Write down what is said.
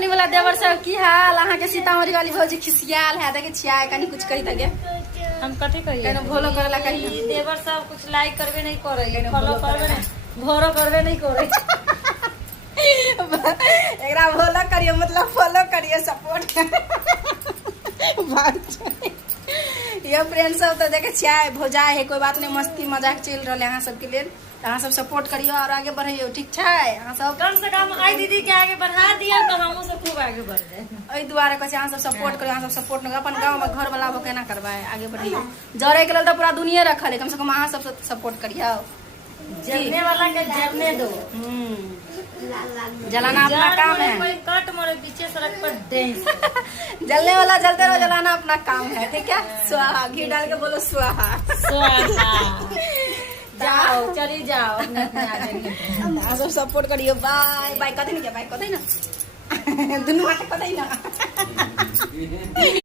company वाला देवर सब की हाल अहाँ के सीतामढ़ी वाली भौजी खिसियाल है देखे छिया कनी कुछ कही तगे हम कथी कहिए कनो भोलो करेला कनी ई देवर सब कुछ लाइक करबे नहीं करे फॉलो करबे नहीं भोरो करबे नहीं करे एकरा भोलो करियो मतलब फॉलो करियो सपोर्ट ये फ्रेंड सब तो देखे छिया भौजा है कोई बात नहीं मस्ती मजाक चल रहा है अहाँ सबके लिए अहाँ सब सपोर्ट करियो और आगे बढ़ियो ठीक है अहाँ सब कम से कम आई दीदी के आगे बढ़ा दिया तो हमहू सब खूब आगे बढ़ जाए एहि दुआरे कहै छै अहाँ सब सपोर्ट करियो अहाँ सब सपोर्ट न अपन गांव में घर वाला हो केना करबै आगे बढ़ियो जरे के लेल तो पूरा दुनिया रखल है कम से कम अहाँ सब सपोर्ट करियो जलने वाला के जलने दो जलाना अपना काम है कोई कट मोरे पीछे सड़क पर डेंस जलने वाला जलते रहो जलाना अपना काम है ठीक है स्वाहा घी डाल के बोलो स्वाहा जाओ चली जाओ अपने अपने आ जाएंगे आप सब सपोर्ट करियो बाय बाय कथी नहीं क्या बाय कथी ना दुनू हाथ कथी ना